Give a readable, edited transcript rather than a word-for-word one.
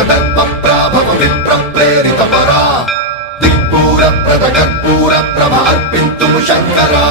దర్పప్రాభవ విప్ర ప్రేరిత పరా దిక్పూర ప్రద కర్పూర ప్రభ అర్పింతుము శంకరా